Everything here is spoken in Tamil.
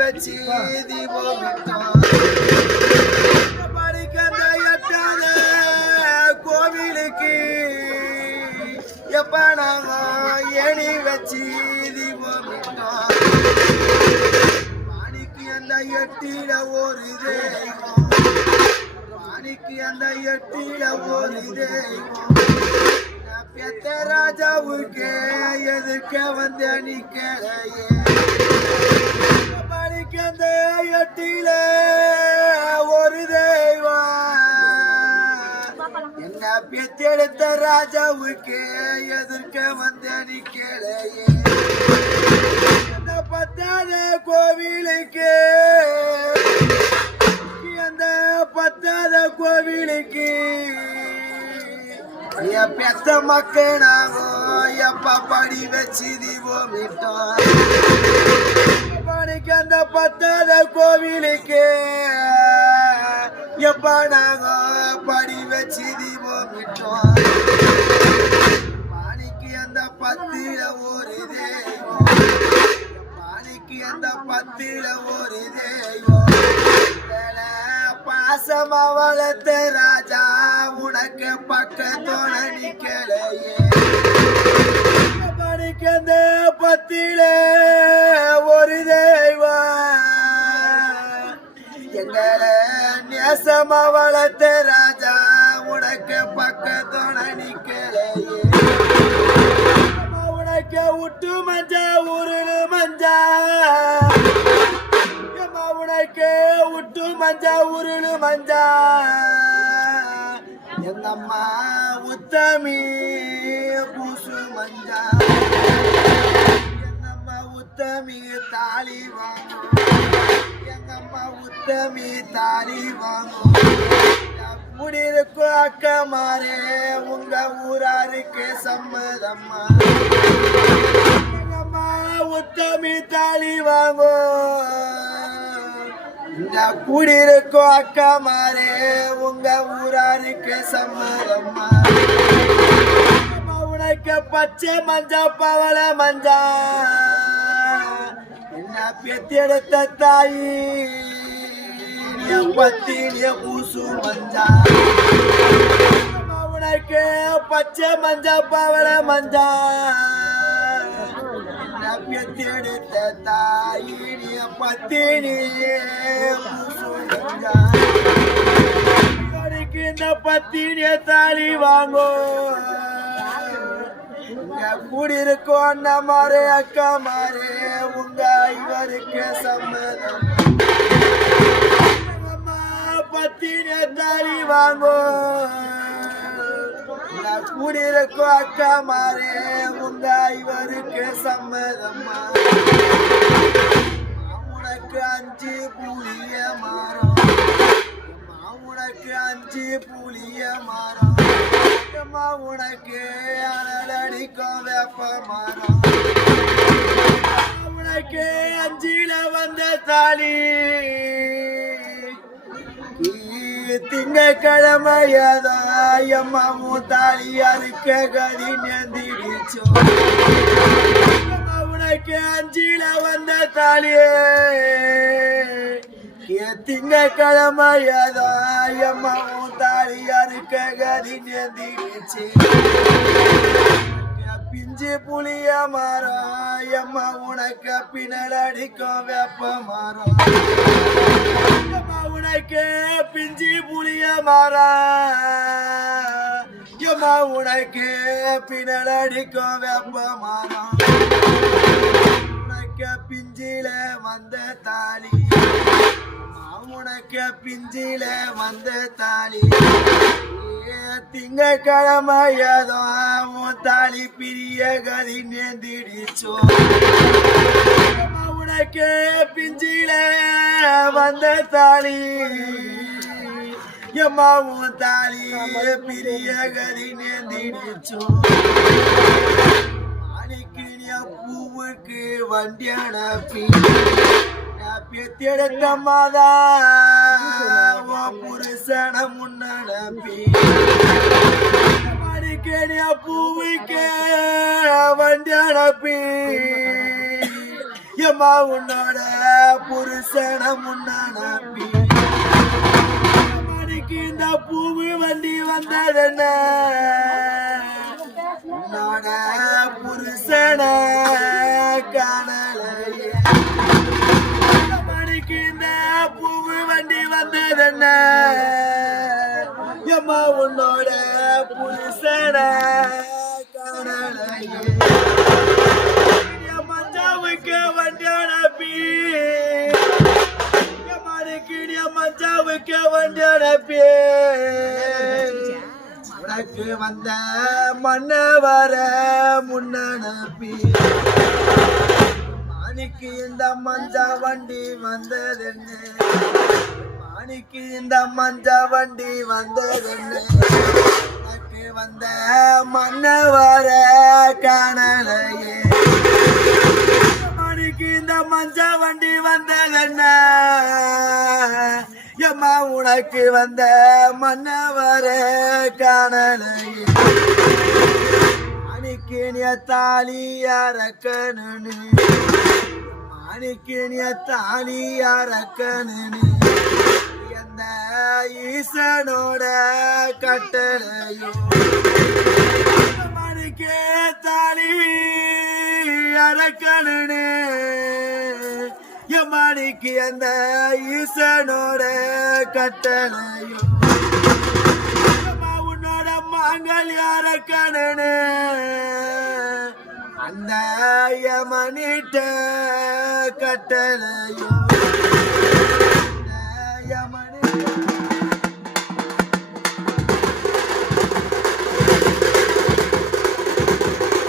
வச்சு தீபம் படிக்கந்த எட்டாத கோவிலுக்கு எப்ப நாங்க ஏணி வச்சு தீபம் பாணிக்கு அந்த எட்டில ஒரு தெய்வம் பாணிக்கு அந்த எட்டில ஒரு தெய்வம் பெத்த ராஜாவுக்கே எதிர்க்க வந்த நிக்கலையே படிக்கந்த எட்டில ஒரு தெய்வம் என்ன பெத்தெடுத்த ராஜாவுக்கே எதிர்க்க வந்த நிக்கலையே அந்த பத்தாத கோவிலுக்கு அந்த பத்தாத கோவிலுக்கு என் பெத்த மக்களாகோ எப்ப படி வச்சு தீபம் விட்டோம் படிக்க அந்த பத்தாத கோவிலுக்கு எப்ப நாங்க படி வச்சு தீபம் விட்டோம் பாணிக்கு அந்த பத்தில ஒரு தெய்வம் பாணிக்கு அந்த பத்தில ஒரு தெய்வம் பாசமா வளர்த்த ராஜா உனக்கு பக்கத்தோட நிக்கலையே படிக்கந்த பத்தில ஒரு தெய்வம் எங்களை நேசமா வளர்த்த ராஜா உனக்கு பக்கத்தோட நிக்கலையே உனக்கு விட்டு மஞ்சா உருளு மஞ்சா உனக்கு விட்டு மஞ்சா உருளு மஞ்சா எங்கம்மா உத்தமி பூசு மஞ்சா எங்கம்மா உத்தமி தாலி வாங்கும் எங்கம்மா உத்தமி தாலி வாங்கும் குடியிருக்கும் அக்கமாரே உங்க ஊராருக்கு சம்மதம்மா எங்கம்மா உத்தமி தாலி வாங்கும் குடியிருக்கும் அக்கா மாறே உங்க ஊராருக்கு சம்மதம்மா உனக்கு பச்சை மஞ்சா பவள மஞ்சா என்ன பெத்தெடுத்த தாயி பத்தினிய பூசு மஞ்சா உனக்கு பச்சை மஞ்சா பவள மஞ்சா பெத்தெடுத்த தாயினிய பத்தினியே இந்த பத்தினிய தாலி வாங்கோ கூடியிருக்கும் அண்ணா மாறே அக்கா மாறே உங்க இவருக்கு சம்மதம் பத்தினிய தாலி வாங்கோ கூடியிருக்கும் அக்கா மாறே உங்க இவருக்கு சம்மதம்மா உனக்கு 5 புளிய மரம் உனக்கு 5 புளிய மரம் உனக்கு அனலடிக்கும் வேப்ப மரம் உனக்கு 5ல வந்த தாலி திங்கக்கிழமையதோ அம்மாவும் தாலி அறுக்க கதி நெந்திடிச்சோ உனக்கு 5ல வந்த தாலியே திங்கக்கிழமையதோ அம்மாவும் தாலி அறுக்க கதி நெந்திடிச்சு பிஞ்சு புளிய மரம் அம்மா உனக்கு பின்னல் அடிக்கும் வேப்ப மரம் உனக்கு பிஞ்சு புளிய மரம் உனக்கு பின்னல் அடிக்கும் வேப்ப மரம் உனக்கு பிஞ்சில வந்த தாலி உனக்கு பிஞ்சில வந்த தாலி திங்கக்கிழமையதோ தாலி பிரிய கதி நேந்திடிச்சோ உனக்கு பிஞ்சில வந்த தாலி எம்மாவும் தாலி பிரிய கதி நேந்திடிச்சோ மாணிக்கினிய பூவுக்கு வண்டி அனுப்பி பெத்தெடுத்த மாதா புருஷன முன்னப்பி பூவிக்க வண்டி அனுப்பி எம்மா உன்னோட புருஷன முன்னாடி இந்த பூவு வண்டி வந்ததென்ன உன்னோட புருஷன காணலையே மணிக்கு இந்த பூவு வண்டி வந்ததென்ன எம்மா உன்னோட புருஷன காணலையே மஞ்சாவுக்கு வண்டி அனுப்பி மஞ்சாவுக்கு வண்டி அனுப்பி உனக்கு வந்த மண்ண வர முன்னப்பி மாணிக்கு இந்த மஞ்சா வண்டி வந்ததென்ன மாணிக்கு இந்த மஞ்சா வண்டி வந்ததென்ன உனக்கு வந்த மண்ண வர காணலையே மாணிக்கு இந்த மஞ்சா வண்டி வந்ததென்ன எம்மா உனக்கு வந்த மன்னவர காணலையே மாணிக்கினிய தாலி அரக்கனு மாணிக்கினிய தாலி அரக்கனு எந்த ஈசனோட கட்டளையோ மாணிக்கே தாலி அரக்கனு எம்மாணிக்கு அந்த ஈசனோட கட்டளையோ உன்னோட மாங்கல் யார கணனு அந்த யமனிட்ட கட்டளையோ